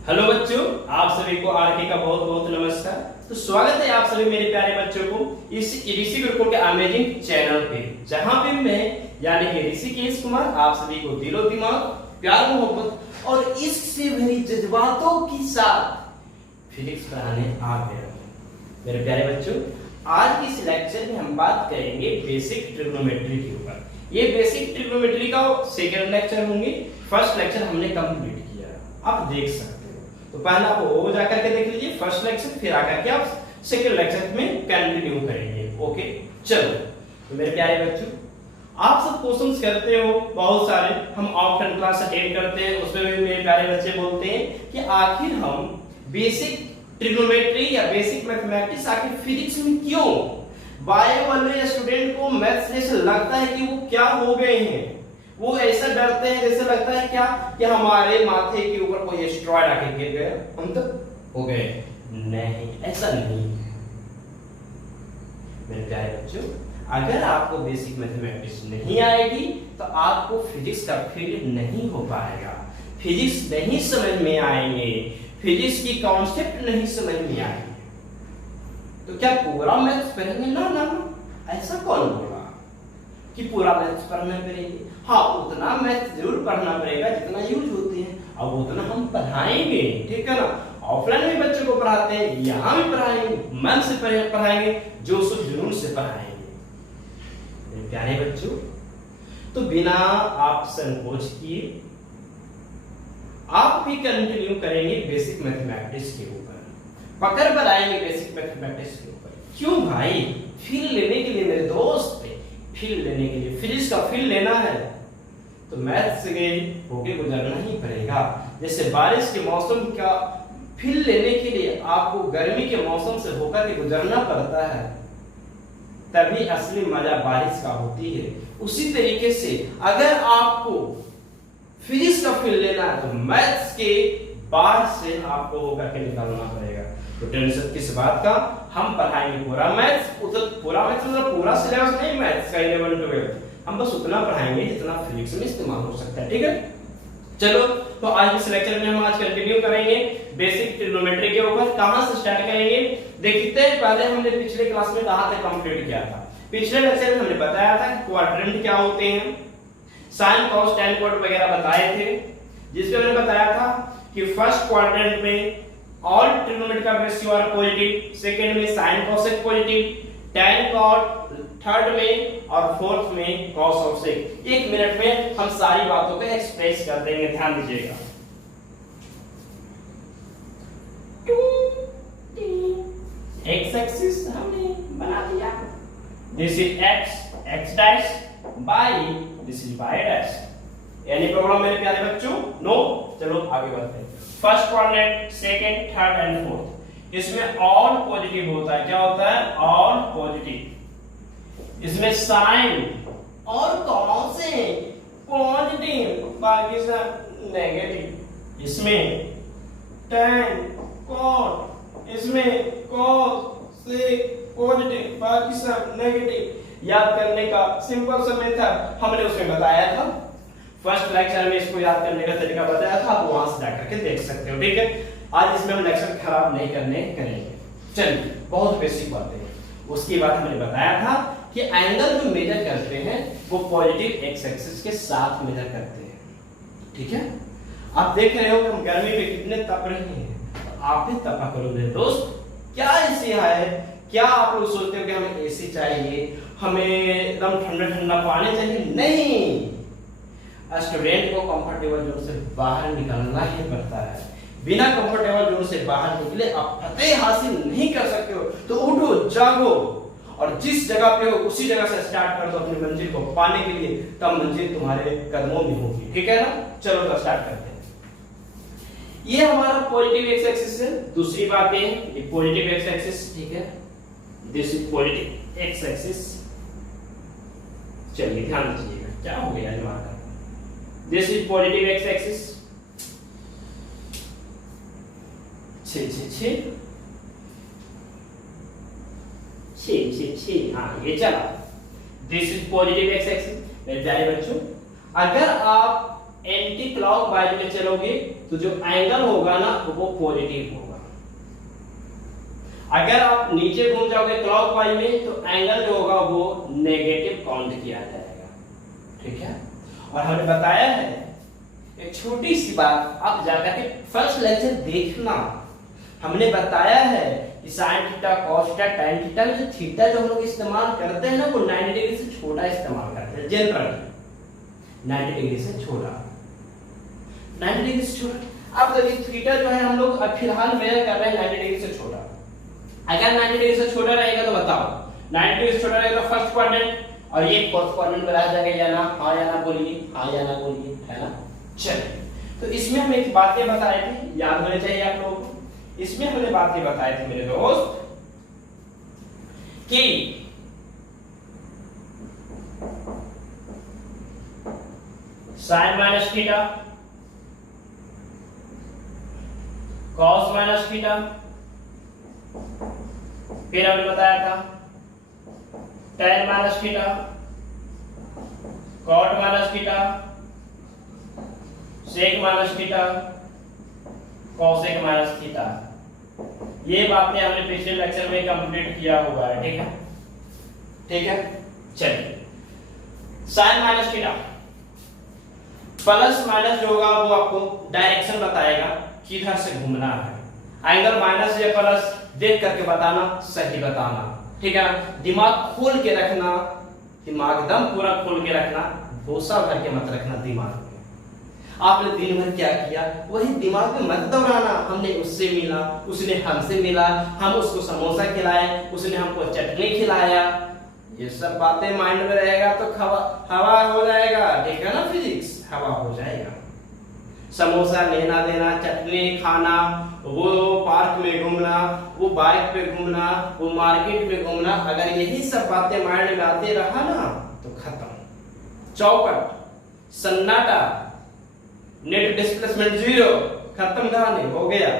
Hello बच्चों, आप सभी को आरके का बहुत बहुत नमस्कार। तो स्वागत है आप सभी मेरे प्यारे बच्चों को इस ऋषि गुरुकुल के अमेजिंग चैनल पे, जहां पे मैं यानी कि ऋषिकेश कुमार आप सभी को दिलो दिमाग, प्यार मोहब्बत और इश्क से भरी जज्बातों के साथ फिजिक्स पढ़ाने आ गया हूं। मेरे प्यारे बच्चों, आज के इस लेक्चर में हम बात करेंगे बेसिक ट्रिग्नोमेट्री के ऊपर। ये बेसिक ट्रिग्नोमेट्री का सेकंड लेक्चर होंगे। फर्स्ट लेक्चर हमने कंप्लीट किया, आप देख सकते हो। तो पहले आप वो जाकर के देख लीजिए फर्स्ट लेक्चर, फिर आकर के आप सेकंड लेक्चर में कंटिन्यू करेंगे। ओके, चलो। तो मेरे प्यारे बच्चों, आप सब क्वेश्चंस करते हो बहुत सारे, हम ऑफ्टन क्लास अटेंड करते हैं, उसमें भी मेरे प्यारे बच्चे बोलते हैं कि आखिर हम बेसिक ट्रिग्नोमेट्री या बेसिक मैथमेटिक्स आखिर फिजिक्स में क्यों, बायो वाले स्टूडेंट को मैथ्स जैसे लगता है कि वो क्या हो गए हैं, वो ऐसा डरते हैं जैसे लगता है क्या कि हमारे माथे के ऊपर कोई एस्ट्रॉयड आके गिर गया, हम तो हो गए। नहीं, ऐसा नहीं। मेरे प्यारे बच्चों, अगर आपको बेसिक मैथमेटिक्स नहीं आएगी तो आपको फिजिक्स का फील्ड नहीं हो पाएगा, फिजिक्स नहीं समझ में आएंगे, फिजिक्स की कॉन्सेप्ट नहीं समझ में आएंगे। तो क्या पूरा मैथ्स पढ़ेंगे? ना ना ना, ऐसा कौन बोला कि पूरा मैथ्स पढ़ना पड़ेगा? हाँ, उतना मैथ्स जरूर पढ़ना पड़ेगा जितना यूज होती है, अब उतना हम पढ़ाएंगे, ठीक है ना। ऑफलाइन भी बच्चों को पढ़ाते हैं, यहाँ भी पढ़ाएंगे, मन से पढ़ाएंगे, जोश और जुनून से पढ़ाएंगे। प्यारे बच्चों, तो बिना आप संकोच किए आप भी कंटिन्यू करेंगे बेसिक मैथमेटिक्स के ऊपर, पकड़ कर आएंगे बेसिक मैथमेटिक्स के ऊपर। क्यों भाई? फील लेने के लिए मेरे दोस्त, फील लेने के लिए, फिजिक्स का फील लेना है तो मैथ्स से होके गुजरना ही पड़ेगा। जैसे बारिश के मौसम का फील लेने के लिए आपको गर्मी के मौसम से होकर के गुजरना पड़ता है, तभी असली मजा बारिश का होती है। उसी तरीके से अगर आपको फिजिक्स का फील लेना है तो मैथ्स के बाहर से आपको होकर के निकालना पड़ेगा। तो टेंशन किस बात का, हम पढ़ाएंगे पूरा मैथ्स, पूरा मैथ्स मतलब पूरा सिलेबस नहीं मैथ्स का 11 12, हम बस उतना पढ़ाएंगे जितना फिजिक्स में इस्तेमाल हो सकता है, ठीक है। चलो, तो आज इस लेक्चर में हम आज कंटिन्यू करेंगे बेसिक ट्रिग्नोमेट्री के ऊपर। कहां से स्टार्ट करेंगे देखते हैं। पहले हमने पिछले क्लास में कहां तक कंप्लीट किया था। पिछले लेक्चर में हमने बताया था कि क्वाड्रेंट क्या होते हैं, साइन कॉस टैन कोट वगैरह बताए थे, जिसमें हमने बताया था कि फर्स्ट क्वाड्रेंट में all trigonometric ratio are positive, second में sine cosec positive, tan cot third में और फोर्थ में कॉस ऑफ सेक। 1 मिनट में हम सारी बातों को एक्सप्रेस कर देंगे, ध्यान दीजिएगा। एक्स एक्सिस हमने बना दिया, this is x dash by this is y dash. Any problem मेरे प्यारे बच्चों? नो। चलो आगे बढ़ते हैं। First quadrant, second, third and fourth, इसमें ऑल पॉजिटिव होता है। क्या होता है? All positive. इसमें साइन और कौन से पॉजिटिव, बाकी सब नेगेटिव। इसमें टैन कॉट, इसमें कॉस सेक पॉजिटिव, बाकी सब नेगेटिव। याद करने का सिंपल सा मेथड हमने उसमें बताया था, फर्स्ट लेक्चर में इसको याद करने का तरीका बताया था, आप वहां से जाकर के देख सकते हो, ठीक है। आज इसमें हम लेक्चर खराब नहीं करेंगे। चलिए, बहुत बेसिक बातें हैं। उसके बाद हमने बताया था कि एंगल जो मेजर करते हैं वो पॉजिटिव एक्स एक्सिस के साथ मेजर करते हैं, ठीक है। आप देख रहे हो कि हम गर्मी में कितने तप रहे हैं, तो आप भी तपा करोगे दोस्त। क्या एसी है? क्या आप लोग सोचते हो कि हमें एसी चाहिए, हमें एकदम ठंडा ठंडा पानी चाहिए? नहीं, स्टूडेंट को कंफर्टेबल जोन से बाहर निकलना ही पड़ता है। बिना कंफर्टेबल जोन से बाहर निकले आप फतेह हासिल नहीं कर सकते हो। तो उठो, जागो और जिस जगह पे हो उसी जगह से स्टार्ट कर दो अपनी मंजिल को पाने के लिए, तब मंजिल तुम्हारे कदमों में होगी, ठीक है ना। चलो तो स्टार्ट करते हैं। ये हमारा पॉजिटिव एक्स एक्सिस है। दूसरी बात है ये पॉजिटिव एक्स एक्सिस, ठीक है, this is positive x axis. चलिए ध्यान दीजिएगा, क्या हो गया दिमाग का। This is positive x axis, 6 हाँ ये चला। This is positive x axis। मेरे प्यारे बच्चों, अगर आप एंटी क्लॉकवाइज में चलोगे तो जो एंगल होगा ना वो पॉजिटिव होगा। अगर आप नीचे घूम जाओगे क्लॉकवाइज में तो एंगल जो होगा वो नेगेटिव काउंट किया जाएगा, ठीक है। और हमने बताया है एक छोटी सी बात, आप जाकर के फर्स्ट लेक्चर देखना, हमने बताया है कि sine theta, cos theta, tan theta में जो थीटा जो हम लोग इस्तेमाल करते हैं ना वो 90 डिग्री से छोटा इस्तेमाल करते हैं जनरली, 90 डिग्री से छोटा, 90 डिग्री से छोटा। अब देखिए थीटा जो है हम लोग अब फिलहाल मेजर कर रहे हैं 90 डिग्री से छोटा। अगर 90 डिग्री से छोटा रहेगा तो बताओ, 90 डिग्री से छोटा रहेगा तो फर्स्ट क्वाड्रेंट और ये फोर्थ क्वाड्रेंट में रह जाएगा, या ना हाँ या ना बोलिए, हाँ या ना बोलिए, है ना। चलिए, तो इसमें हम एक बातें बताए थे, याद होने चाहिए आप लोगों को। इसमें हमने बातें बताए थे मेरे दोस्त कि sine minus theta, cos minus theta, फिर हमने बताया था tan minus theta, cot minus theta, sec minus theta, cosec minus theta. ये बातें हमने पिछले लेक्चर में कंप्लीट किया हुआ है, ठीक है, ठीक है। चलिए, sine minus theta, plus minus जो होगा वो आपको डायरेक्शन बताएगा किधर से घूमना है। एंगल माइनस या प्लस देख करके बताना, सही बताना, ठीक है। दिमाग खोल के रखना, दिमाग एकदम पूरा खोल के रखना, भूसा भर के मत रखना दिमाग में। आपने दिन भर क्या किया वही दिमाग में मत दौड़ाना, हमने उससे मिला, उसने हमसे मिला, हम उसको समोसा खिलाए, उसने हमको चटनी खिलाया, ये सब बातें माइंड में रहेगा तो हवा हो जाएगा, ठीक है ना, फिजिक्स हवा हो जाएगा। समोसा लेना देना, चटनी खाना, वो पार्क में घूमना, वो बाइक पे घूमना, वो मार्केट में घूमना, अगर यही सब बातें माइंड में आते रहा ना तो खत्म, चौपट, सन्नाटा, नेट डिस्प्लेसमेंट 0, खत्म कहानी, हो गया,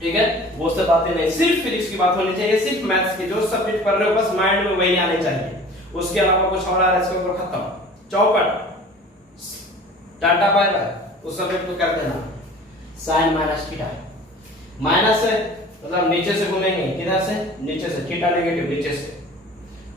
ठीक है। वो सब बातें नहीं, सिर्फ फिजिक्स की बात होनी चाहिए, सिर्फ मैथ्स की, जो सब्जेक्ट पढ़ रहे हो बस माइंड में वही आने चाहिए, उसके अलावा कुछ और आ रहा है इसके ऊपर खत्म, चौपट, टाटा बाय बाय, उस सब्जेक्ट को कर देना। साइन माइनस थीटा, माइनस है मतलब नीचे से घूमेंगे, किधर से, नीचे से, थीटा नेगेटिव नीचे से।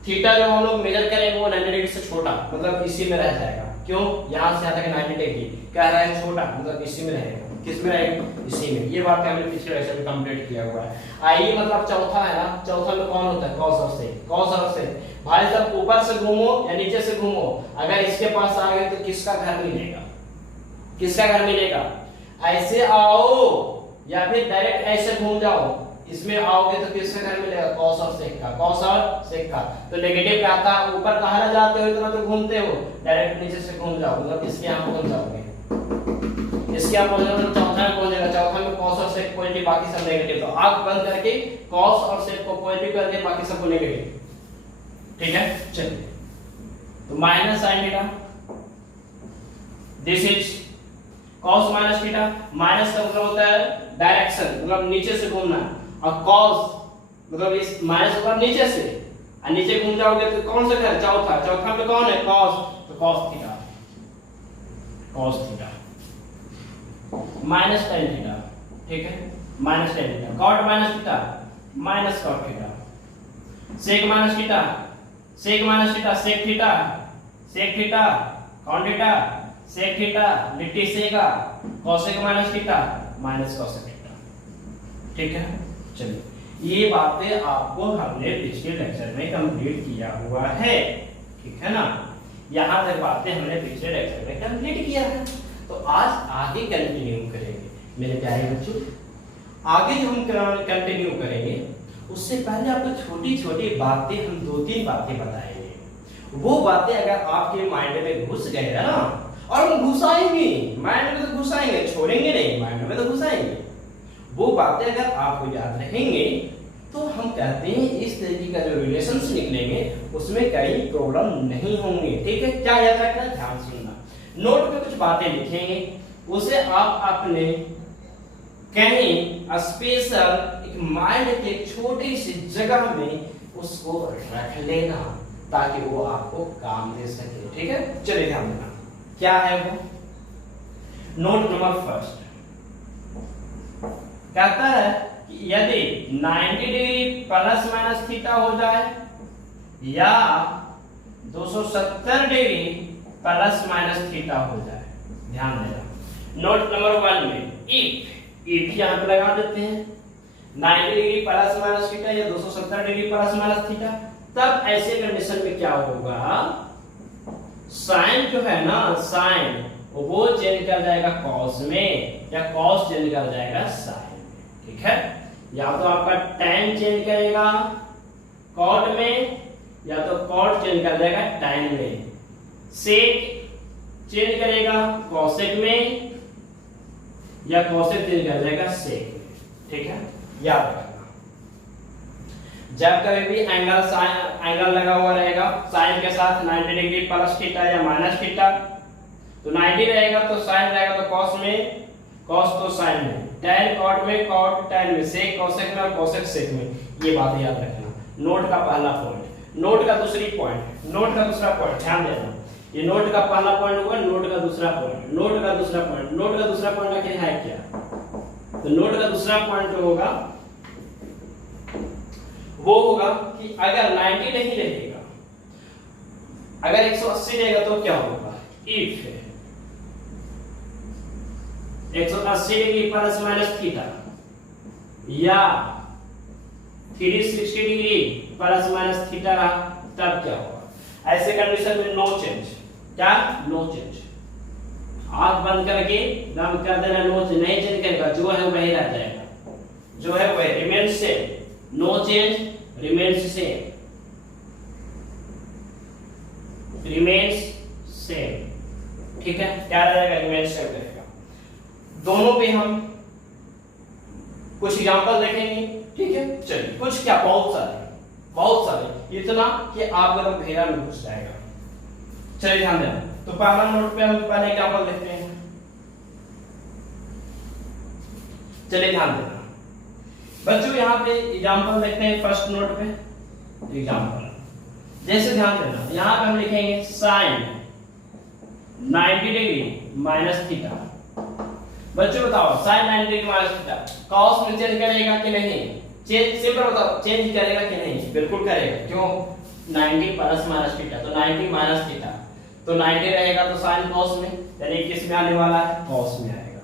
थीटा जो हम लोग मेजर करेंगे वो 90 डिग्री से छोटा, मतलब इसी में रह जाएगा, क्यों, यहां से यहां तक 90 डिग्री कह रहा है छोटा, मतलब इसी में रहेगा, किस में रहेगा, इसी में। ये बात हमने पिछले लेक्चर में कंप्लीट किया हुआ है। आई मतलब चौथा है ना, चौथा में कौन होता है, कॉस और सेक, कॉस और सेक। भाई साहब ऊपर से घूमो या नीचे से घूमो, अगर इसके पास आ गए तो किसका घर मिलेगा, किसका घर मिलेगा, ऐसे आओ या फिर डायरेक्ट ऐसे घूम जाओ, इसमें आओगे तो किसका घर मिलेगा, कॉस और सेक का, कॉस और सेक का। तो नेगेटिव क्या आता है, ऊपर कहां ना जाते हो, इतना तो घूमते हो, डायरेक्ट नीचे से घूम जाओ, मतलब इसके यहां पहुंच जाओगे, इसके यहां पहुंच जाओगे तो चौथा में पहुंच जाएगा, चौथा में कॉस और सेक पॉजिटिव, बाकी सब नेगेटिव। तो आंख बंद करके कॉस और सेक को पॉजिटिव कर दे, बाकी सबको नेगेटिव, ठीक है। चलिए, तो minus sine theta, this is cos minus theta, minus का मतलब होता है डायरेक्शन, मतलब नीचे से घूमना, और cos मतलब इस माइनस होगा नीचे से, और नीचे घूम जाओगे तो कौन सा घर, चौथा, चौथा में कौन है, cos, तो cos theta, cos theta, minus tan theta, ठीक है, minus tan theta, cot minus theta, minus cot theta, sec minus theta, sec minus theta, sec theta, sec theta, cot theta, sec theta, litti सेका, cosec minus theta, minus cosec theta, ठीक है। चलिए, ये बातें आपको हमने पिछले लेक्चर में कंप्लीट किया हुआ है, ठीक है ना, यहां तक बातें हमने पिछले लेक्चर में कंप्लीट किया है। तो आज आगे कंटिन्यू करेंगे मेरे प्यारे बच्चों, आगे जो हम कंटिन्यू करेंगे उससे पहले आपको छोटी छोटी बातें, हम 2-3 बातें बताएंगे। वो बातें अगर आपके माइंड में घुस गए ना, और हम घुसाएंगे माइंड में, तो घुसाएंगे, छोड़ेंगे नहीं, माइंड में तो घुसाएंगे। वो बातें अगर आपको याद रहेंगे तो हम कहते हैं इस तरीके का जो रिलेशंस निकलेंगे उसमें कई प्रॉब्लम नहीं होंगे, ठीक है। क्या याद रखना, ध्यान सुनना, नोट पे कुछ बातें लिखेंगे, उसे आप अपने कहीं स्पेशल एक माइंड के छोटी सी जगह में उसको रख लेना ताकि वो आपको काम दे सके, ठीक है। चलिए ध्यान देना, क्या है वो, नोट नंबर फर्स्ट, कहता है कि यदि 90 डिग्री प्लस माइनस थीटा हो जाए या 270 डिग्री प्लस माइनस थीटा हो जाए, ध्यान देना नोट नंबर 1 में इफ यहां पे लगा देते हैं 90 डिग्री प्लस माइनस थीटा या 270 डिग्री प्लस माइनस थीटा, तब ऐसे कंडीशन में क्या होगा, साइन जो है ना साइन वो चेंज कर जाएगा कॉस में या कॉस चेंज कर जाएगा साइन में, ठीक है। या तो आपका tan चेंज करेगा कॉट में या तो कॉट चेंज कर जाएगा tan में, सेक चेंज करेगा कॉसेक में या कॉसेक चेंज कर जाएगा सेक में, ठीक है। याद रखना जब कभी भी एंगल लगा हुआ रहेगा साइन के साथ 90 डिग्री प्लस थीटा या माइनस थीटा, तो 90 रहेगा तो साइन रहेगा तो कॉस में, कॉस तो साइन में, tan कॉट में, कॉट tan में, सेक कोसेक में और कोसेक सेक में। ये बात याद रखना। नोट का पहला पॉइंट, नोट का दूसरी पॉइंट, नोट का दूसरा पॉइंट, ध्यान देना। ये नोट का पहला पॉइंट होगा, नोट का दूसरा पॉइंट, नोट का दूसरा पॉइंट, नोट का दूसरा पॉइंट आखिर है क्या, तो नोट का दूसरा पॉइंट जो होगा वो होगा कि अगर 90 नहीं रहेगा, अगर 180 रहेगा तो क्या होगा, if 180 degree plus minus theta या 360 डिग्री प्लस माइनस थीटा रहा, तब क्या होगा। ऐसे कंडीशन में नो चेंज, क्या नो चेंज, आंख बंद करके दम कर देना, नो चेंज, नहीं चेंज करेगा, जो है वही रह जाएगा, जो है वही remain same, no change remains same, remains same, ठीक है। क्या रहेगा, रिमेन्स सेम रहेगा। दोनों पे हम कुछ एग्जांपल देखेंगे, ठीक है। चलिए कुछ क्या, बहुत सारे, इतना कि आपका तो घेरा में घुस जाएगा। चलिए ध्यान देना, तो पहला नोट पे हम पहले एग्जांपल देखते हैं। चलिए ध्यान देना बच्चों, यहाँ पे एग्जांपल देखते हैं। फर्स्ट नोट पे एग्जांपल, जैसे ध्यान देना, यहाँ पे हम लिखेंगे साइन 90 डिग्री माइनस थीटा। बच्चों बताओ sine 90 degree minus theta cos में चेंज करेगा कि नहीं, चेंज सिंपल बताओ, चेंज करेगा कि नहीं, बिल्कुल करेगा। क्यों, 90 प्लस माइनस थीटा, तो 90 माइनस थीटा, तो 90 रहेगा तो साइन कॉस में, यानी किस में आने वाला है, कॉस में आएगा।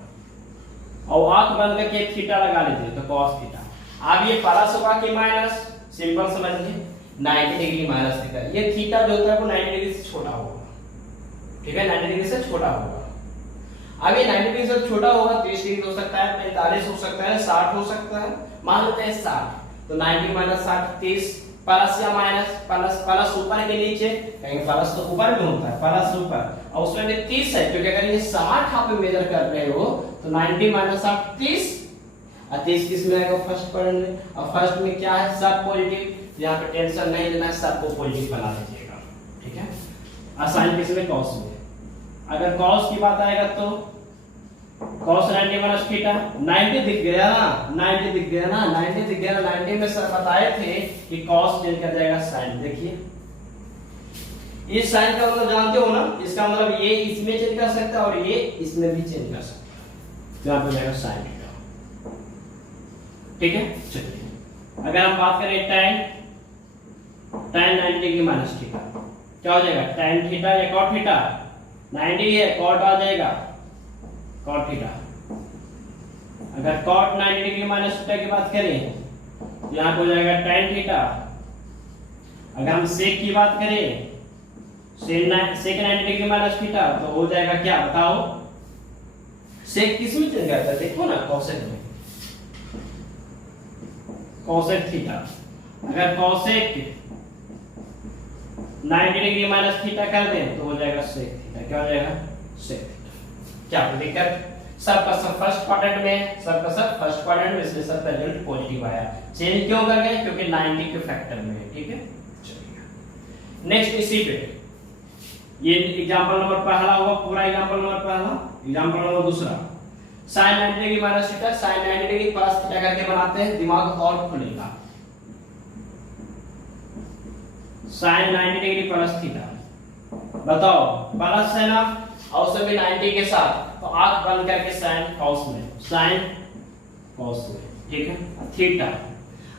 और आंख बंद करके थीटा लगा लीजिए तो कॉस थीटा। अब ये प्लस होगा कि माइनस, सिंपल समझिए, 90 डिग्री माइनस थीटा, ये थीटा जो होता है वो 90 डिग्री से छोटा होगा, ठीक है, 90 डिग्री से छोटा होगा। अब ये 90 डिग्री से छोटा होगा, 30 डिग्री हो सकता है, 45 हो सकता है, 60 हो सकता है, मान लेते हैं 60, तो 90 माइनस 60 30, प्लस या माइनस, प्लस ऊपर के नीचे, कहीं प्लस तो ऊपर में होता है, प्लस ऊपर, और उसमें भी 30 है, क्योंकि अगर ये 60 आप मेजर कर रहे हो तो 90 माइनस 60 30, और 30 किस में आएगा, फर्स्ट पॉइंट में, और फर्स्ट में क्या है, सब पॉजिटिव, यहाँ पे टेंशन नहीं लेना है, सबको पॉजिटिव बना दीजिएगा, ठीक है। असाइन किस में, कॉस में। अगर कॉस की बात आएगा तो cos 90 माइनस थीटा, 90 दिख गया ना, 90 दिख गया ना, 90 दिख गया, 90 में सर बताए थे कि cos चेंज कर जाएगा साइन। देखिए इस साइन का मतलब जानते हो ना, इसका मतलब ये इसमें चेंज कर सकता है और ये इसमें भी चेंज कर सकता है, तो यहाँ पे जाएगा साइन थीटा, ठीक है। चलिए अगर हम बात करें tan 90 डिग्री माइनस थीटा, क्या हो जाएगा, tan थीटा या cot थीटा, 90 है cot आ जाएगा cot थीटा। अगर cot 90 डिग्री माइनस थीटा की बात करें यहाँ हो जाएगा tan थीटा। अगर हम sec की बात करें, sec 90 डिग्री माइनस थीटा, तो हो जाएगा क्या बताओ, sec किस में चेंज करता है, देखो ना cosec में, cosec थीटा। अगर cosec 90 डिग्री माइनस थीटा कर दें तो हो जाएगा sec थीटा, क्या हो जाएगा, sec थीटा। क्या दिक्कत, सबका सब फर्स्ट क्वाड्रेंट में, सबका सब फर्स्ट क्वाड्रेंट में, इसलिए सब रिजल्ट पॉजिटिव आया। चेंज क्यों कर गए, क्योंकि 90 के फैक्टर में है, ठीक है। चलिए नेक्स्ट इसी पे, ये एग्जांपल नंबर पहला हुआ, पूरा एग्जांपल नंबर पहला, एग्जांपल नंबर दूसरा, sin 90 degree minus theta, sin 90 degree plus theta करके बनाते हैं, दिमाग और खुलेगा। sin 90 डिग्री प्लस थीटा, बताओ प्लस है ना, और उसमें 90 के साथ, तो आंख बंद करके sin cos में, sin कॉस में, ठीक है। थीटा,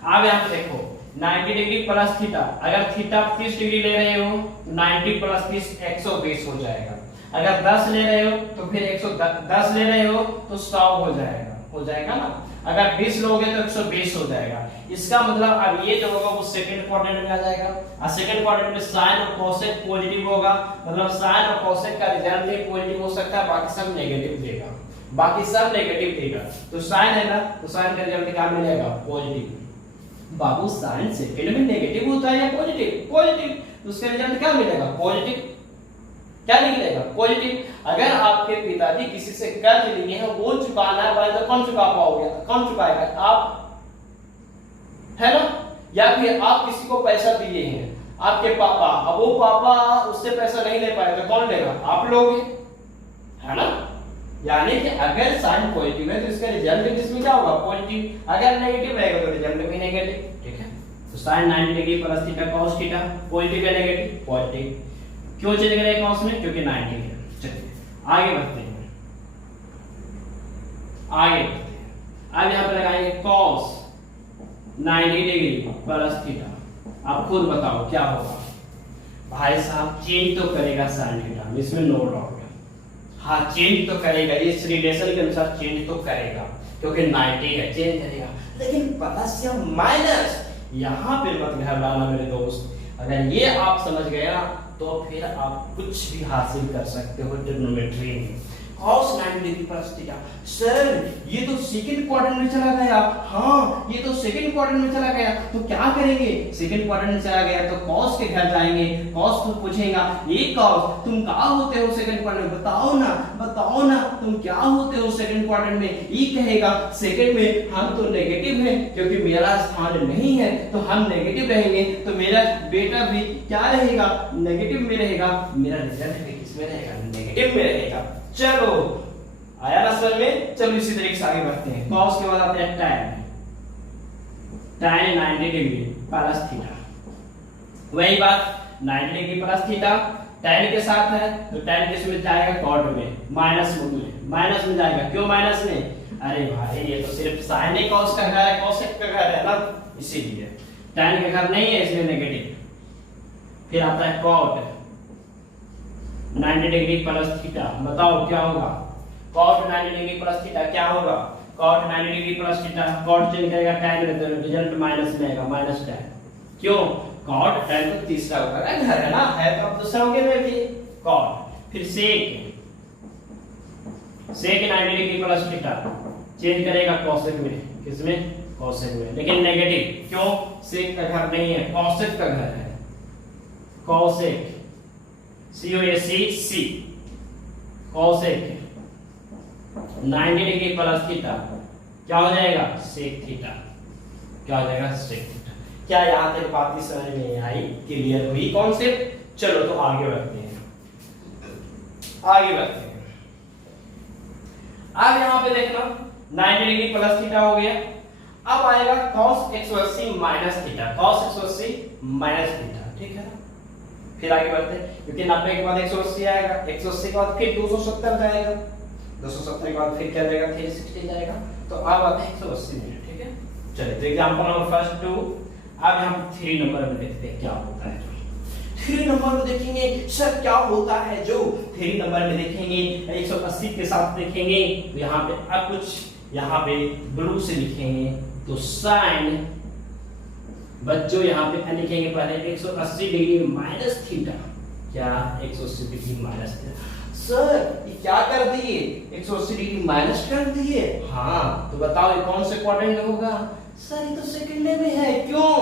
अब यहाँ पे देखो 90 डिग्री प्लस थीटा, अगर थीटा 30 डिग्री ले रहे हो तो 90 प्लस 30 120 हो जाएगा। अगर 10 ले रहे हो तो फिर 110 ले रहे हो तो 100 हो जाएगा ना। अगर 20 लोगे तो 120 हो जाएगा। इसका मतलब अब ये जो होगा वो सेकंड क्वाड्रेंट में आ जाएगा, और सेकंड क्वाड्रेंट में साइन और कोसेक पॉजिटिव होगा, मतलब साइन और कोसेक का रिजल्ट भी पॉजिटिव हो सकता है, बाकी सब नेगेटिव देगा, बाकी सब नेगेटिव देगा। तो साइन है ना, तो साइन का रिजल्ट क्या मिलेगा? पॉजिटिव। बाबू साइन सेकंड में नेगेटिव होता है या पॉजिटिव? पॉजिटिव, तो उसका रिजल्ट क्या मिलेगा? पॉजिटिव। क्या निकलेगा? पॉजिटिव। अगर आपके पिताजी किसी से कर्ज लिए हैं, वो चुकाना है तो कौन चुका पाओगे? कौन चुकाएगा? आप, है ना? या फिर आप किसी को पैसा दिए हैं, आपके पापा, अब वो पापा उससे पैसा नहीं ले पाए तो कौन लेगा? आप लोगे, है ना? यानी कि अगर साइन पॉजिटिव है तो इसका रिजल्ट भी इसमें क्या होगा? पॉजिटिव। अगर नेगेटिव रहेगा तो रिजल्ट भी नेगेटिव, ठीक है। तो sine 90 degree plus theta cos theta, positive या नेगेटिव? पॉजिटिव। क्यों चेंज करें cos में? क्योंकि 90 है। चलिए आगे बढ़ते हैं, अब यहां पे लगाएंगे cos 90 डिग्री प्लस थीटा। आप खुद बताओ क्या होगा? भाई साहब चेंज तो करेगा साइन थीटा, इसमें नो डाउट। हाँ चेंज तो करेगा, इस रिलेशन के अनुसार चेंज तो करेगा, क्योंकि 90 है, चेंज करेगा। लेकिन प्लस या माइनस यहाँ पे मत घबराना मेरे दोस्त। अगर ये आप समझ गया तो फिर आप कुछ भी हासिल कर सकते हो ट्रिग्नोमेट्री में। cos 90 degree plus theta, sir ये तो सेकंड क्वाड्रेंट में चला गया। हाँ ये तो सेकंड क्वाड्रेंट में चला गया, तो क्या करेंगे? सेकंड क्वाड्रेंट में चला गया तो cos के घर जाएंगे, cos को पूछेगा ये cos तुम क्या होते हो सेकंड क्वाड्रेंट में? बताओ ना तुम क्या होते हो सेकंड क्वाड्रेंट में? ये कहेगा सेकंड में हम तो नेगेटिव है, क्योंकि मेरा स्थान नहीं है तो हम नेगेटिव रहेंगे, तो मेरा बेटा भी क्या रहेगा? नेगेटिव में रहेगा, मेरा रिजल्ट भी किसमें रहेगा? नेगेटिव में रहेगा। चलो आया ना समझ में? चलो इसी तरीके से आगे बढ़ते हैं। cos के बाद आते हैं tan 90 डिग्री प्लस थीटा। वही बात 90 डिग्री प्लस थीटा tan के साथ है तो tan किस में जाएगा? cot में, माइनस में जाएगा। क्यों माइनस में? अरे भाई ये तो सिर्फ sin ही cos का घर है, cosec का घर है ना, इसीलिए tan का घर नहीं है, इसलिए नेगेटिव। फिर आता है cot 90 डिग्री प्लस थीटा। बताओ क्या होगा? cot 90 डिग्री प्लस थीटा क्या होगा? cot 90 degree plus theta, cot change करेगा tan में, तो रिजल्ट माइनस में आएगा, माइनस tan। क्यों? cot tan तो तीसरा होगा, घर है ना, है तो अब दूसरा हो गया में भी cot। फिर sec 90 degree plus theta change करेगा cosec में, किसमें? cosec में, लेकिन नेगेटिव। क्यों? sec का घर नहीं है, cosec का घर है, cosec COSEC cosec 90 degree plus theta क्या हो जाएगा? sec theta. क्या हो जाएगा? sec theta. क्या यहां तक बात समझ में आई? क्लियर हुई कॉन्सेप्ट? चलो तो आगे बढ़ते हैं, अब यहां पे देखना 90 डिग्री प्लस थीटा हो गया। अब आएगा cos 180 minus theta, cos 180 minus theta, ठीक है ना? फिर आगे बढ़ते हैं, क्योंकि 90 के बाद 180 आएगा, 180 के बाद फिर 270 जाएगा, 270 के बाद फिर क्या जाएगा? 360 जाएगा। तो अब आता है 180 मिनट, ठीक है। चलिए तो एग्जांपल नंबर फर्स्ट 2। अब हम 3 नंबर में देखते हैं क्या होता है। 3 नंबर में देखेंगे सर क्या होता है, जो 3 नंबर में देखेंगे 180 के साथ देखेंगे, तो यहाँ पे अब कुछ यहाँ पे ब्लू से लिखेंगे, तो साइन बच्चों यहाँ पे लिखेंगे पहले 180 डिग्री माइनस थीटा। क्या? 180 डिग्री माइनस थीटा। सर ये क्या कर दिए? 180 डिग्री माइनस कर दिए। हाँ तो बताओ ये कौन से क्वाड्रेंट होगा? सर ये तो सेकंड में है। क्यों?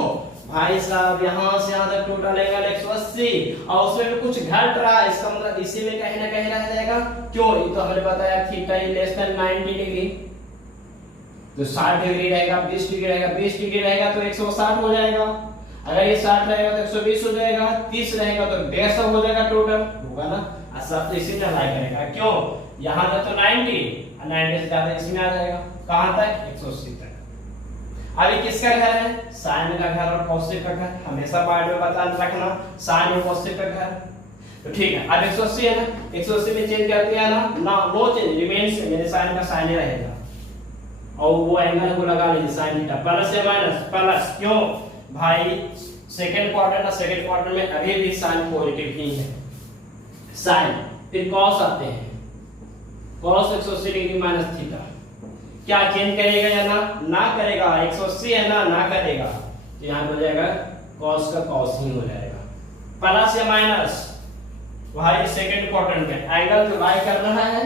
भाई साहब यहाँ से यहाँ तक टोटल एंगल 180 और उसमें भी कुछ घट रहा है, इसका मतलब इसी में कहीं ना कहीं रह जाएगा। क्यों? ये तो हमने बताया theta is less than 90 degree, तो 60 डिग्री रहेगा, 20 डिग्री रहेगा, 20 डिग्री रहेगा तो 160 हो जाएगा। अगर ये 60 रहेगा तो 120 हो जाएगा, 30 रहेगा तो 150 हो जाएगा, टोटल होगा ना। सब तो इसी में अप्लाई करेगा। क्यों? यहाँ तक तो 90 और 90 से ज्यादा इसमें आ जाएगा। कहां तक? 180 तक। अभी किसका घर है? साइन का घर और कोसेक का घर। हमेशा पार्ट में बता रखना साइन और कोसेक का घर। तो ठीक है, अब 180 है ना, 180 में चेंज कर दिया ना, नो चेंज रिमेन्स, मेरे साइन का साइन ही रहेगा। और वो एंगल को लगा लीजिए sin थीटा, प्लस या माइनस, प्लस क्यों भाई, सेकंड क्वाड्रेंट और सेकंड क्वाड्रेंट में अभी भी साइन पॉजिटिव ही है, साइन, फिर कॉस आते हैं, cos 180 डिग्री माइनस थीटा, क्या चेंज करेगा या ना करेगा, 180 है ना करेगा, तो यहाँ हो जाएगा cos का cos ही हो जाएगा, प्लस या माइनस भाई सेकंड क्वाड्रेंट में एंगल जो लाई कर रहा है,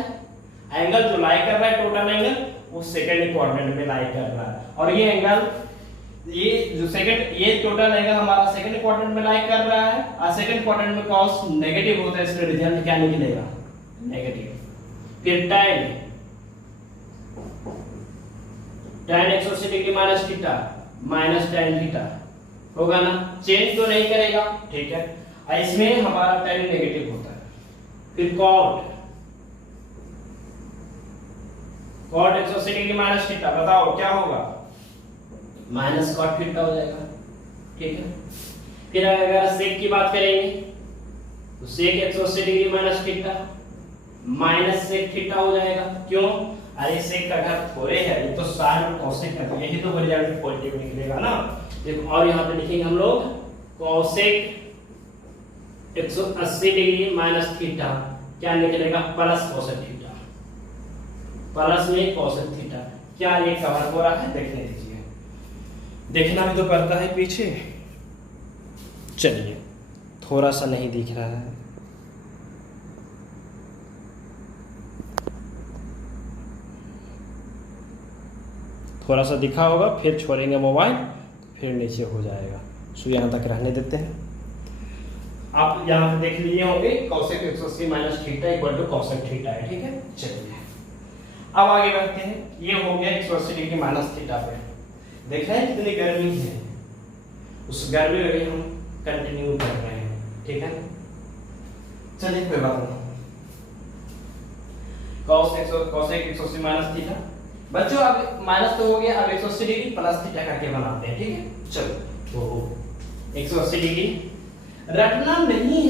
एंगल जो लाई कर रहा है टोटल एंगल वो सेकंड क्वाड्रेंट में लाई कर रहा है, और ये एंगल ये जो सेकंड ये टोटल एंगल हमारा सेकंड क्वाड्रेंट में लाई कर रहा है, और सेकंड क्वाड्रेंट में cos नेगेटिव होता है, इसका रिजल्ट क्या निकलेगा, नेगेटिव। फिर tan 180 degree minus theta minus tan theta होगा ना, चेंज तो नहीं करेगा, ठीक है, इसमें हमारा tan नेगेटिव होता है। फिर cot 180 डिग्री माइनस थीटा, बताओ क्या होगा, माइनस cot थीटा हो जाएगा, ठीक है। फिर अगर सेक की बात करेंगे तो sec 180 degree minus theta minus sec theta हो जाएगा, क्यों, अरे सेक का घर थोड़े है, ये तो साइन और कोसेक का, यही तो रिजल्ट पॉजिटिव निकलेगा ना, देखो। और यहाँ पे लिखेंगे हम लोग कोसेक 180 डिग्री माइनस थीटा क्या निकलेगा, प्लस कोसेक थीटा, प्लस में कोसेक थीटा, क्या ये कवर हो रहा है, देखने दीजिए, देखना भी तो पड़ता है पीछे, चलिए थोड़ा सा नहीं दिख रहा है, थोड़ा सा दिखा होगा, फिर छोड़ेंगे मोबाइल, फिर नीचे हो जाएगा, सो यहाँ तक रहने देते हैं। आप यहाँ पे देख लिए होंगे cosec 180 minus theta equal to cosec theta है, ठीक है। चलिए अब आगे बढ़ते हैं, ये हो गया 180 डिग्री माइनस थीटा पे, देख रहे हैं कितनी गर्मी है, उस गर्मी में भी हम कंटिन्यू कर रहे हैं, ठीक है। चलिए कोई बात नहीं, कोसेक 180 माइनस थीटा, बच्चों अब माइनस तो हो गया, अब 180 डिग्री प्लस थीटा करके बनाते हैं, ठीक है। चलो तो 180 डिग्री रटना नहीं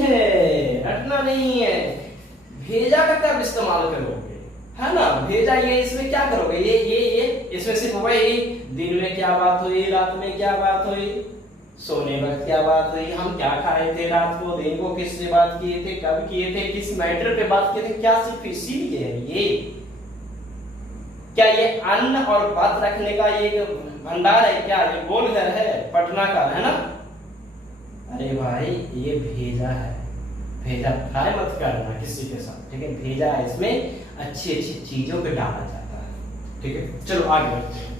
है, भेजा का कब इस्तेमाल करोगे, है ना, भेजा ये इसमें क्या करोगे, ये इसमें सिर्फ होगा ये दिन में क्या बात हुई, रात में क्या बात हुई, सोने वक्त क्या बात हुई, हम क्या खाए थे रात को, दिन को किससे बात किए थे, कब किए थे, किस मैटर पे बात किए थे, क्या सिर्फ इसीलिए है ये, क्या ये अन्न और बात रखने का ये भंडार है, क्या ये गोल घर है पटना का, है ना, अरे भाई ये भेजा है, भेजा ट्राई मत करना किसी के साथ, ठीक है, भेजा है, इसमें अच्छी अच्छी चीजों पे डाला जाता है, ठीक है। चलो आगे बढ़ते हैं,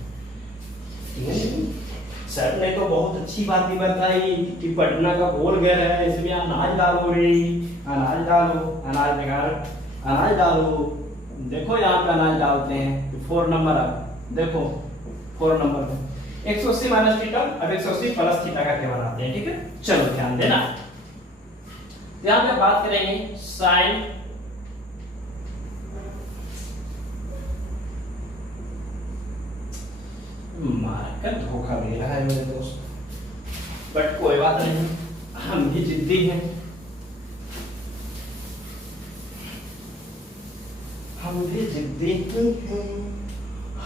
ठीक है। सर ने तो बहुत अच्छी बात भी बताई कि पटना का गोल घर है, इसमें अनाज डालो रे, अनाज डालो, अनाज डालो, देखो यहाँ पे अनाज डालते हैं, 4 नंबर, अब देखो 4 नंबर पे 180 माइनस थीटा, अब 180 प्लस थीटा का क्या बनाते हैं, ठीक है। चलो ध्यान देना, यहाँ पे बात करेंगे साइन मार्कर धोखा दे रहा है मेरे दोस्त, बट कोई बात नहीं, हम भी जिद्दी हैं, हम भी जिद्दी हैं,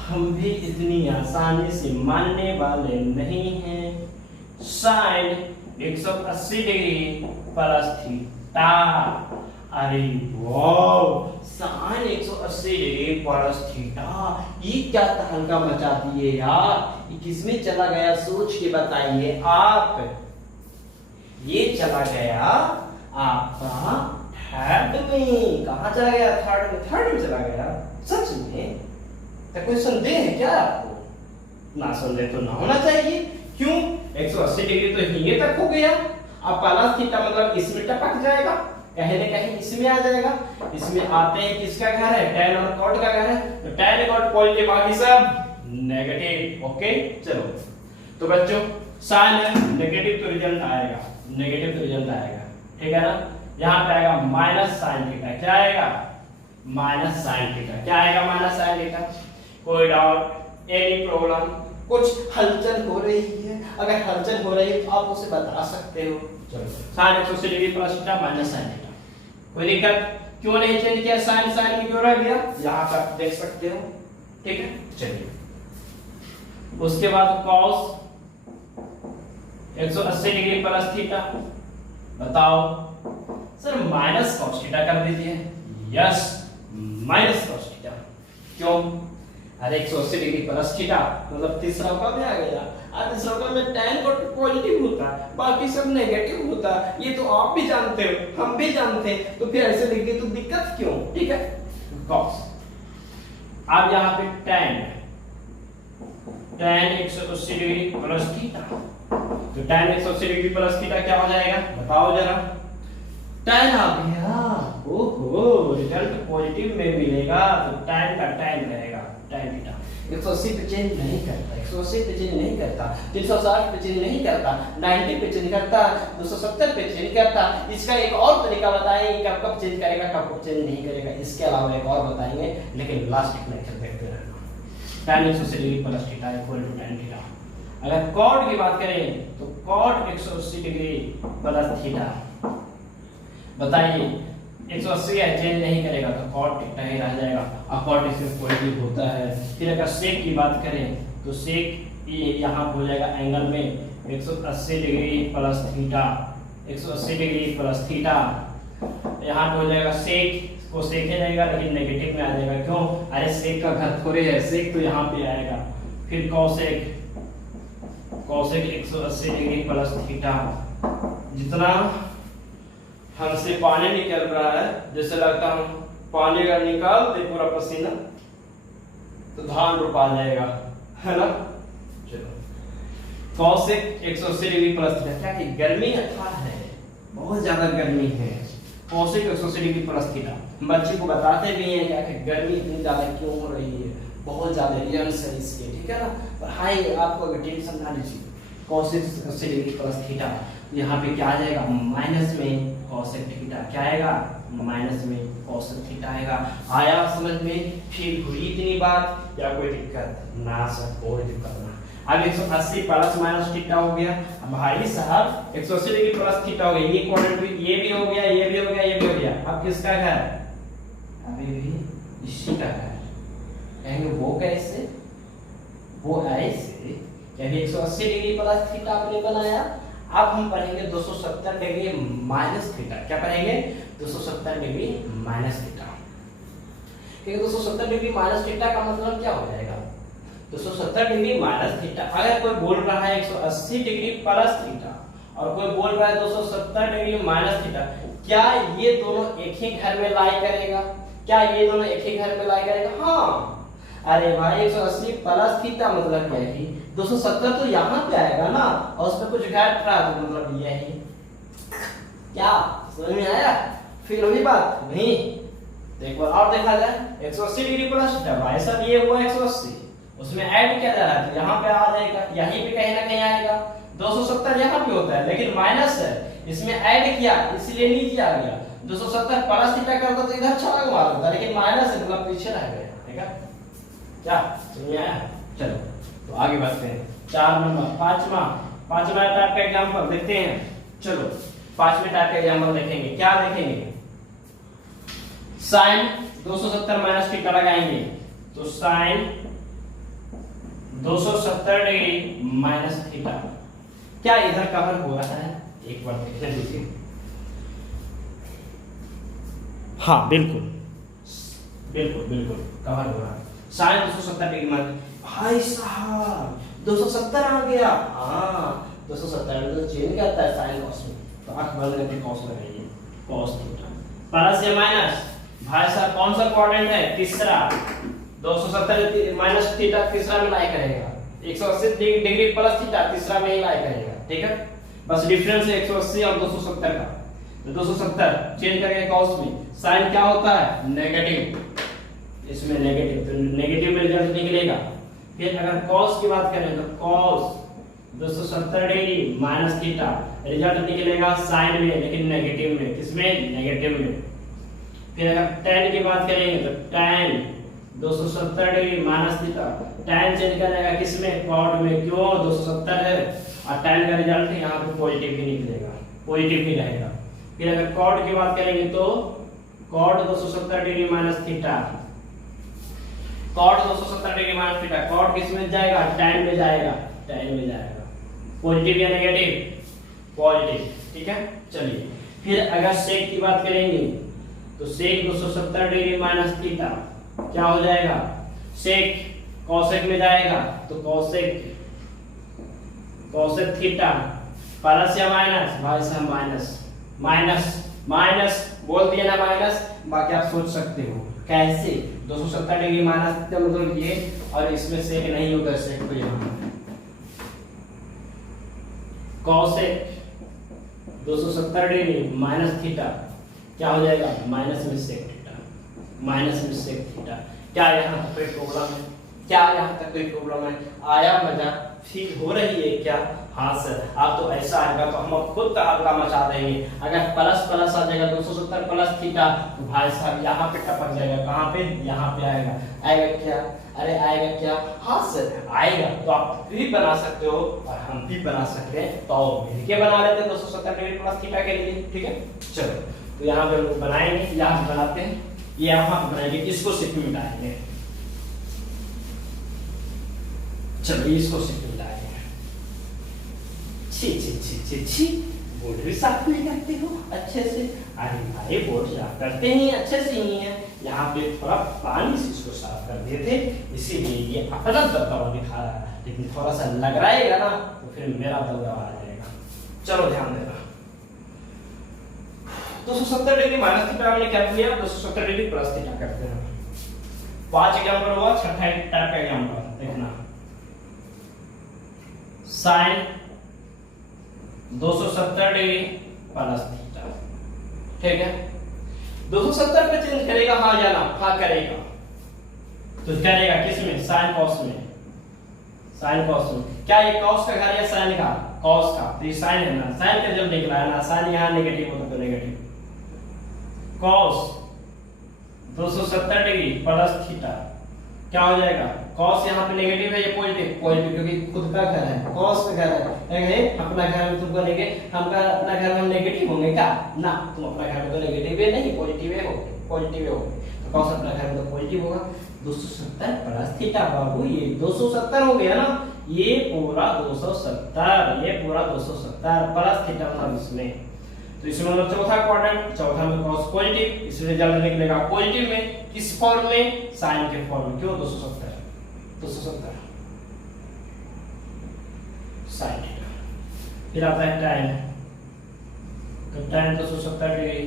हम भी इतनी आसानी से मानने वाले नहीं हैं। साइन 180 डिग्री प्लस थीटा, अरे वाह, साइन 180 डिग्री प्लस थीटा, ये क्या तहलका मचा दिए यार, ये किसमें चला गया, सोच के बताइए आप, ये चला गया आपका थर्ड में, कहाँ चला गया, थर्ड में चला गया, सच में, तो कोई संदेह है क्या आपको, ना संदेह तो ना होना चाहिए, क्यों, 180 डिग्री तो ये तक हो गया, अब प्लस थीटा मतलब इसमें टपक जाएगा, कहीं ना कहीं इसमें आ जाएगा, इसमें आते हैं किसका घर है, tan और cot का घर है, तो tan cot पॉजिटिव, बाकी सब नेगेटिव, ओके। चलो तो बच्चों साइन है नेगेटिव, तो रिजल्ट आएगा नेगेटिव, तो रिजल्ट आएगा, ठीक है ना। यहाँ पे आएगा माइनस साइन थीटा, क्या आएगा, माइनस साइन थीटा, क्या आएगा, माइनस साइन थीटा। कोई डाउट, एनी प्रॉब्लम, कुछ हलचल हो रही है, अगर हलचल हो रही है तो आप उसे बता सकते हो। चलो sine 180 degree plus theta minus sine theta, कोई दिक्कत, क्यों नहीं चेंज किया, साइन में क्यों रह गया, यहाँ पर देख सकते हो, ठीक है। चलिए उसके बाद कॉस 180 डिग्री प्लस थीटा। बताओ सर माइनस कॉस थीटा कर दीजिए। Yes minus cos theta. क्यों? अरे 180 डिग्री प्लस थीटा मतलब तीसरा का में आ गया। तीसरा का में tan को पॉजिटिव होता है, बाकी सब नेगेटिव होता है। ये तो आप भी जानते हो, हम भी जानते हैं, तो फिर ऐसे लिख दिए तो दिक्कत क्यों? ठीक है cos। अब यहाँ पे tan 180 डिग्री प्लस थीटा, तो tan 180 डिग्री प्लस थीटा क्या हो जाएगा बताओ जरा। tan आ गया। ओहो रिजल्ट पॉजिटिव में मिलेगा तो tan का tan रहेगा tan थीटा। 180 पे चेंज नहीं करता, 180 पे चेंज नहीं करता, 360 पे चेंज नहीं करता, 90 पे चेंज करता, 270 पे चेंज करता। इसका एक और तरीका बताएंगे कब कब चेंज करेगा कब कब चेंज नहीं करेगा। इसके अलावा एक और बताएंगे, लेकिन लास्ट लेक्चर देखते रहना। tan 180 degree plus theta equal to tan theta. अगर cot की बात करें तो cot 180 डिग्री प्लस थीटा। बताइए 180 है चेंज नहीं करेगा तो cot थीटा ही रह जाएगा। अब cot इसमें पॉजिटिव होता है। फिर अगर sec की बात करें तो sec यहाँ हो जाएगा एंगल में 180 degree plus theta. 180 degree plus theta यहाँ पे हो जाएगा sec को sec है जाएगा, लेकिन नेगेटिव में आ जाएगा। क्यों? अरे sec का घर थोड़े है, sec तो यहाँ पे आएगा। फिर cosec 180 डिग्री प्लस थीटा। जितना हमसे पानी निकल रहा है, जैसे लगता है पानी अगर निकाल दे पूरा पसीना तो धान रोपा जाएगा, है ना। चलो cosec 180 डिग्री प्लस थीटा। क्या कि गर्मी अथाह है, बहुत ज्यादा गर्मी है। cosec 180 degree plus theta. बच्चे को बताते भी हैं क्या कि गर्मी इतनी ज्यादा क्यों हो रही है, बहुत ज्यादा रीजंस है इसके, ठीक है ना। पर हाई आपको अगर टेंशन ना लीजिए। cosec 180 डिग्री प्लस थीटा यहाँ पे क्या आ जाएगा माइनस में cosec थीटा। क्या आएगा माइनस में cosec थीटा आएगा। आया समझ में? फिर हुई इतनी बात या कोई दिक्कत ना? सर कोई दिक्कत ना। अब 180 प्लस माइनस थीटा हो गया। अब भाई साहब 180 डिग्री प्लस थीटा हो गया, ये क्वाड्रेंट ये भी हो गया, ये भी हो गया, ये भी हो गया। अब किसका है? अभी भी इसी का है। कहेंगे वो कैसे? वो ऐसे यानी 180 डिग्री प्लस थीटा आपने बनाया। अब हम पढ़ेंगे 270 डिग्री माइनस थीटा। क्या पढ़ेंगे? 270 डिग्री माइनस थीटा। क्योंकि 270 डिग्री माइनस थीटा का मतलब क्या हो जाएगा? 270 डिग्री माइनस थीटा। अगर कोई बोल रहा है 180 डिग्री प्लस थीटा और कोई बोल रहा है 270 डिग्री माइनस थीटा, क्या ये दोनों एक ही घर में लाई करेगा? क्या ये दोनों एक ही घर में लाई करेगा? हाँ। अरे भाई 180 प्लस थीटा मतलब क्या है? 270 तो यहाँ पे आएगा ना, और उसमें कुछ घट रहा तो मतलब ये है। क्या समझ में आया? फिर वही बात नहीं। तो एक बार और देखा जाए 180 डिग्री प्लस थीटा। भाई साहब ये हुआ 180, उसमें ऐड किया जा रहा है तो यहाँ पे आ जाएगा, यहीं पे कहीं ना कहीं आएगा। 270 यहाँ पे होता है लेकिन माइनस है, इसमें ऐड किया इसलिए नीचे आ गया। 270 प्लस थीटा करता तो इधर छलांग मार देता, लेकिन माइनस है मतलब पीछे रह गया। ठीक है क्या समझ में आया? चलो तो आगे बढ़ते हैं। 4 नंबर पांचवा टाइप का एग्जांपल देखते हैं। चलो 5वें टाइप का एग्जांपल देखेंगे। क्या देखेंगे? साइन 270 माइनस थीटा लगाएंगे तो साइन 270 डिग्री माइनस थीटा। क्या इधर कवर हो रहा है? एक बार देख लीजिए। हाँ बिल्कुल बिल्कुल बिल्कुल कवर हो रहा है। Sine 270 degree minus. भाई साहब 270 आ गया। हाँ 270 तो चेंज करता है साइन कॉस में, तो आंख बंद करके कॉस लगाइए। कॉस थीटा प्लस या माइनस। भाई साहब कौन सा क्वाड्रेंट है? तीसरा। 270 माइनस थीटा तीसरा में लाई करेगा। 180 डिग्री प्लस थीटा तीसरा में ही लाई करेगा। ठीक है, बस डिफरेंस है 180 और 270 का। तो 270 चेंज करेंगे कॉस में। साइन क्या होता है? नेगेटिव, इसमें नेगेटिव, तो नेगेटिव में रिजल्ट निकलेगा। फिर अगर कॉस की बात करें तो cos 270 degree minus theta, result निकलेगा साइन में लेकिन नेगेटिव में। किसमें? नेगेटिव में। फिर अगर tan की बात करेंगे तो tan 270 degree minus theta, tan change करेगा किसमें? cot में। क्यों? 270 है और tan का रिजल्ट यहाँ पे पॉजिटिव ही निकलेगा, पॉजिटिव ही रहेगा। फिर अगर cot की बात करेंगे तो cot 270 degree minus theta, cot 270 degree minus theta, cot किस में जाएगा, tan में जाएगा, tan में जाएगा, पॉजिटिव या नेगेटिव, पॉजिटिव, ठीक है। चलिए फिर अगर sec की बात करेंगे तो sec 270 डिग्री माइनस थीटा क्या हो जाएगा, sec cosec में जाएगा तो cosec थीटा प्लस या माइनस, भाई साहब माइनस, माइनस माइनस बोल दिया ना माइनस, बाकी आप सोच सकते हो कैसे 270 डिग्री माइनस थीटा मतलब ये, और इसमें सेक नहीं होगा, सेक तो यहाँ cosec 270 डिग्री माइनस थीटा क्या हो जाएगा, माइनस में सेक थीटा, माइनस में सेक थीटा। क्या यहाँ तक कोई प्रॉब्लम है, क्या यहाँ तक कोई प्रॉब्लम है, आया मजा, फील हो रही है क्या? हाँ सर, अब तो ऐसा आएगा तो हम खुद का हल्ला मचा देंगे। अगर प्लस प्लस आ जाएगा 270 प्लस थीटा तो भाई साहब यहाँ पे टपक जाएगा, कहाँ पे, यहाँ पे आएगा, आएगा क्या, अरे आएगा क्या? हाँ सर आएगा। तो आप भी बना सकते हो और हम भी बना सकते हैं, तो मिलके बना लेते हैं 270 डिग्री प्लस थीटा के लिए, ठीक है। चलो तो यहाँ पे हम बनाएंगे, यहाँ बनाते हैं, ये यहाँ पे बनाएंगे, इसको सिर्फ मिटाएंगे, चलो इसको सिर्फ मिटाएंगे। छी छी छी छी छी, बोर्ड भी साफ नहीं करते हो अच्छे से, अरे भाई बोर्ड साफ करते ही अच्छे से ही है, यहाँ पे थोड़ा पानी से इसको साफ कर देते, इसीलिए ये अपना दबदबा दिखा रहा है, लेकिन थोड़ा सा लगाएगा ना तो फिर मेरा दबदबा आ जाएगा। चलो ध्यान देना, 270 डिग्री माइनस थीटा हमने क्या किया, 270 डिग्री प्लस थीटा करते हैं। 5 एग्जांपल हुआ, छठा टाइप का एग्जांपल देखना, साइन 270 डिग्री प्लस थीटा, ठीक है। 270 पे चेंज करेगा हाँ या ना, हाँ करेगा, तो करेगा किस में, साइन कॉस में, साइन कॉस में। क्या ये कॉस का घर या साइन का, कॉस का, तो ये साइन है ना, साइन का जब निकला है ना, साइन यहाँ नेगेटिव होता तो negative, cos 270 degree plus theta क्या हो जाएगा, कॉस यहाँ पे नेगेटिव है, ये पॉजिटिव, पॉजिटिव क्योंकि खुद का घर है, कॉस का घर है, अपना घर में तुम बनेंगे, हमका अपना घर में हम नेगेटिव होंगे क्या, ना, तुम अपना घर में तो नेगेटिव है नहीं, पॉजिटिव है हो, पॉजिटिव हो, तो कॉस अपना घर में तो पॉजिटिव होगा। 270 प्लस थीटा बाबू, ये 270 हो गया ना, ये पूरा 270, ये पूरा 270 प्लस थीटा था इसमें, तो इसमें मतलब चौथा क्वाड्रेंट, चौथा में कॉस पॉजिटिव, इसलिए रिजल्ट निकलेगा पॉजिटिव में, किस फॉर्म में, साइन के फॉर्म में, क्यों 270 साइन थीटा। फिर आता है tan, तो tan 270 डिग्री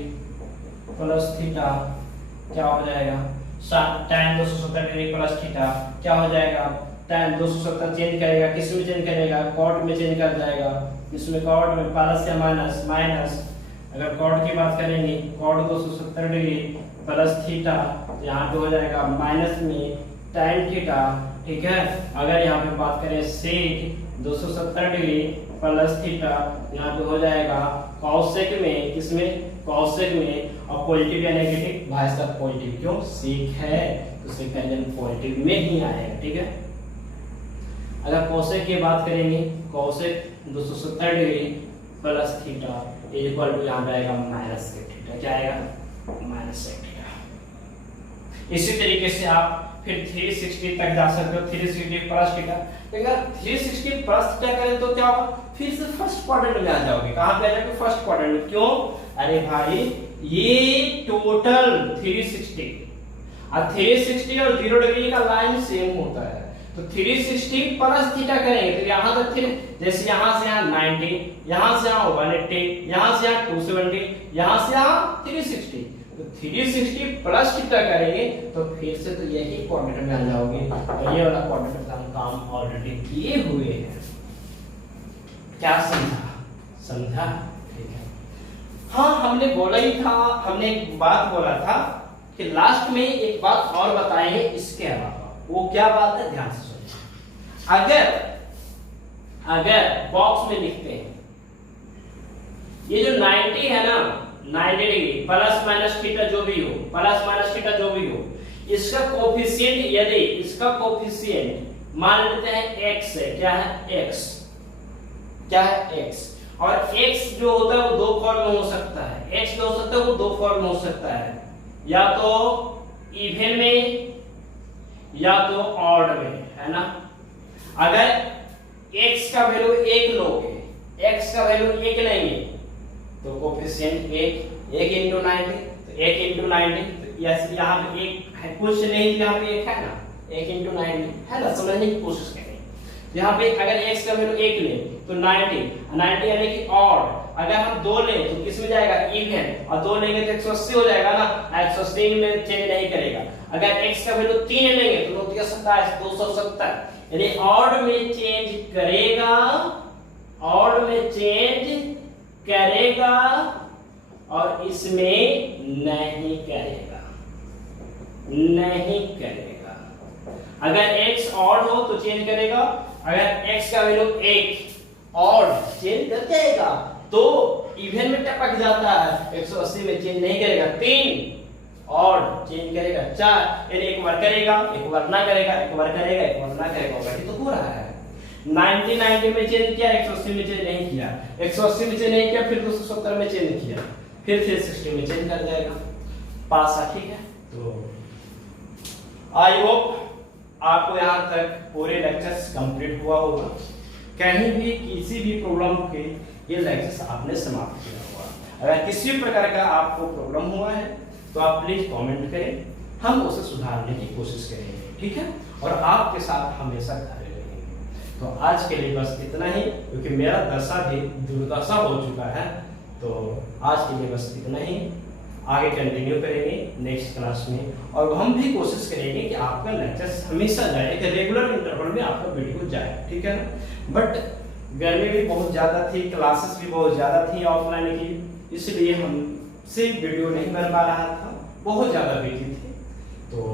प्लस थीटा क्या हो जाएगा, tan 270 डिग्री प्लस थीटा क्या हो जाएगा, tan 270 चेंज करेगा, किस में चेंज करेगा, कॉट में चेंज कर जाएगा, इसमें कॉट में प्लस या माइनस, माइनस, अगर कॉट की बात करेंगे, कॉट 270 डिग्री प्लस थीटा यहाँ पे हो जाएगा माइनस में tan थीटा, ठीक है। अगर यहाँ पे बात करें सेक 270 डिग्री प्लस थीटा, यहाँ पे हो जाएगा कॉसेक में, किसमें, कॉसेक में, और पॉजिटिव या नेगेटिव, भाई साहब पॉजिटिव, क्यों, सेक है तो सेक का रिजल्ट पॉजिटिव में ही आएगा, ठीक है। अगर कॉसेक की बात करेंगे, cosec 270 degree plus theta equal to यहाँ पे आएगा माइनस सेक थीटा, क्या आएगा, माइनस सेक थीटा। इसी तरीके से आप फिर 360 तक जा सकते हो, 360 प्लस थीटा, अगर 360 प्लस थीटा करें तो क्या होगा, फिर से फर्स्ट क्वाड्रेंट में आ जाओगे, कहां पे आ जाओगे, फर्स्ट क्वाड्रेंट में, क्यों, अरे भाई ये टोटल 360 और 360 और 0 डिग्री का लाइन सेम होता है, तो 360 प्लस थीटा करेंगे तो यहां तक फिर जैसे यहां से यहां 90, यहां से यहां 180, यहां से यहां 270, यहां से यहां 360, तो 360 प्लस थीटा करेंगे तो फिर से तो यही क्वाड्रेंट में आ जाओगे, और ये वाला क्वाड्रेंट का हम काम ऑलरेडी किए हुए हैं। क्या समझा, समझा, ठीक है। हाँ हमने बोला ही था, हमने एक बात बोला था कि लास्ट में एक बात और बताएंगे इसके अलावा, वो क्या बात है, ध्यान से सुनिए। अगर बॉक्स में लिखते हैं ये जो 90 है ना, 90 डिग्री प्लस माइनस थीटा जो भी हो, प्लस माइनस थीटा जो भी हो, इसका कोफिशिएंट, यदि इसका कोफिशिएंट मान लेते हैं x है, क्या है, x, क्या है, x, और x जो होता है वो दो फॉर्म में हो सकता है, x जो हो सकता है वो दो फॉर्म में हो सकता है, या तो इवन में या तो ऑड में, है ना। अगर x का वैल्यू 1 लोगे, x का वैल्यू 1 लेंगे तो कोफिशिएंट 1 इंटू 90, तो 1 इंटू 90, तो यहाँ पे 1 है, कुछ नहीं तो यहाँ पे 1 है ना, 1 इंटू 90 है ना, समझने की कोशिश करें। यहाँ पे अगर x का वैल्यू 1 ले तो 90 यानी कि ऑड। अगर हम 2 लें तो किस में जाएगा, इवन, और 2 लेंगे तो 180 हो जाएगा ना, 180 में चेंज नहीं करेगा। अगर x का वैल्यू 3 लेंगे तो 9 27 270, यानी ऑड में चेंज करेगा, ऑड में चेंज करेगा और इसमें नहीं करेगा, नहीं करेगा। अगर x ऑड हो तो चेंज करेगा, अगर x का वैल्यू 1 ऑड चेंज कर जाएगा तो इवन में टपक जाता है, 180 में चेंज नहीं करेगा। 3 ऑड चेंज करेगा, 4 यानी एक बार करेगा, एक बार ना करेगा, एक बार करेगा, एक बार ना करेगा, वही तो हो रहा है। 90 में चेंज किया, 180 में चेंज नहीं किया, 180 में चेंज नहीं किया, फिर 270 में चेंज किया, फिर 360 में चेंज कर जाएगा, पास आ, ठीक है। तो आई होप आपको यहाँ तक पूरे लेक्चर्स कंप्लीट हुआ होगा। कहीं भी किसी भी प्रॉब्लम के ये लेक्चर्स आपने समाप्त किया होगा। अगर किसी भी प्रकार का आपको प्रॉब्लम हुआ है तो आप प्लीज कमेंट करें, हम उसे सुधारने की कोशिश करेंगे, ठीक है। और आपके साथ हमेशा खड़े रहेंगे। तो आज के लिए बस इतना ही, क्योंकि मेरा दशा भी दुर्दशा हो चुका है। तो आज के लिए बस इतना ही, आगे कंटिन्यू करेंगे नेक्स्ट क्लास में, और हम भी कोशिश करेंगे कि आपका लेक्चर हमेशा जाए, एक रेगुलर इंटरवल में आपका वीडियो जाए, ठीक है ना। बट गर्मी भी बहुत ज़्यादा थी, क्लासेस भी बहुत ज़्यादा थी ऑफलाइन की, इसलिए हमसे वीडियो नहीं बन पा रहा था, बहुत ज़्यादा बिजी थे। तो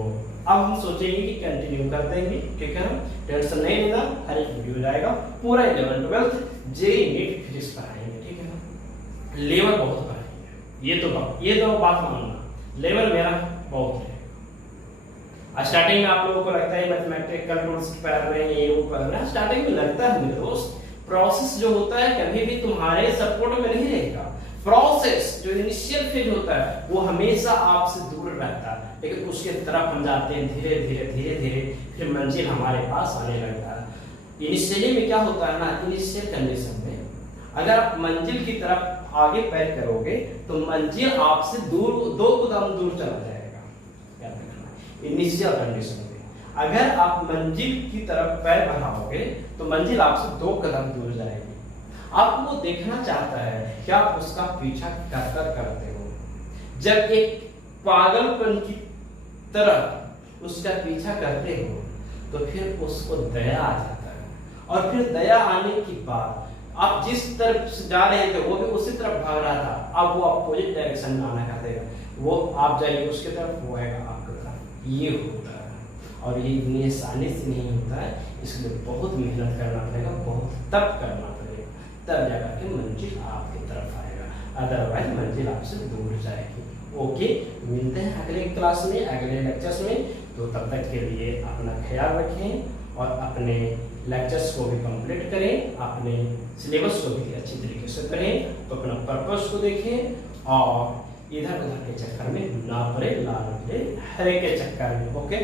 अब हम सोचेंगे कि कंटिन्यू कर देंगे, ठीक है ना, टेंशन नहीं लेना, हर एक वीडियो जाएगा। पूरा 11th 12th JEE NEET physics पढ़ाएंगे, ठीक है ना, लेवल बहुत पढ़ाएंगे, ये तो बात मानना, लेवल मेरा बहुत है। स्टार्टिंग में आप लोगों को लगता है मैथमेटिकल टूल्स पढ़ रहे हैं, ये वो पढ़ रहे हैं, स्टार्टिंग में लगता है मेरे दोस्त, प्रोसेस जो होता है कभी भी तुम्हारे सपोर्ट में नहीं रहेगा। प्रोसेस जो इनिशियल फेज होता है वो हमेशा आपसे दूर रहता है, लेकिन उसके तरफ हम जाते हैं धीरे धीरे धीरे धीरे, फिर मंजिल हमारे पास आने लगता है। इनिशियली में क्या होता है ना, इनिशियल कंडीशन में अगर आप मंजिल की तरफ आगे पैर करोगे तो मंजिल आपसे दूर 2 कदम दूर चला जाएगा, याद रखना। इनिशियल कंडीशन में अगर आप मंजिल की तरफ पैर बढ़ाओगे तो मंजिल आपसे 2 कदम दूर जाएगी। आपको वो देखना चाहता है कि आप उसका पीछा करते हो। जब एक पागलपन की तरह उसका पीछा करते हो तो फिर उसको दया आ जाता है, और फिर दया आने के बाद आप जिस तरफ से जा रहे थे वो भी उसी तरफ भाग रहा था, अब वो अपोजिट डायरेक्शन में आना कर देगा, वो आप जाइए उसके तरफ, वो आएगा आपकी तरफ। ये होता है, और ये इतनी आसानी से नहीं होता है, इसलिए बहुत मेहनत करना पड़ेगा, बहुत तप करना पड़ेगा, तब जाकर के मंजिल आपकी तरफ आएगा, अदरवाइज मंजिल आपसे दूर जाएगी। ओके, मिलते हैं अगले क्लास में, अगले लेक्चर्स में। तो तब तक के लिए अपना ख्याल रखें और अपने लेक्चर्स को भी कंप्लीट करें, अपने सिलेबस को भी अच्छी तरीके से करें, तो अपना पर्पस को देखें और इधर उधर के चक्कर में ना पड़े, लाल पीले हरे के चक्कर में। ओके,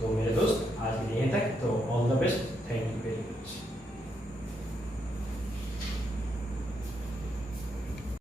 तो मेरे दोस्त आज के लिए तक, तो all the best, thank you very much.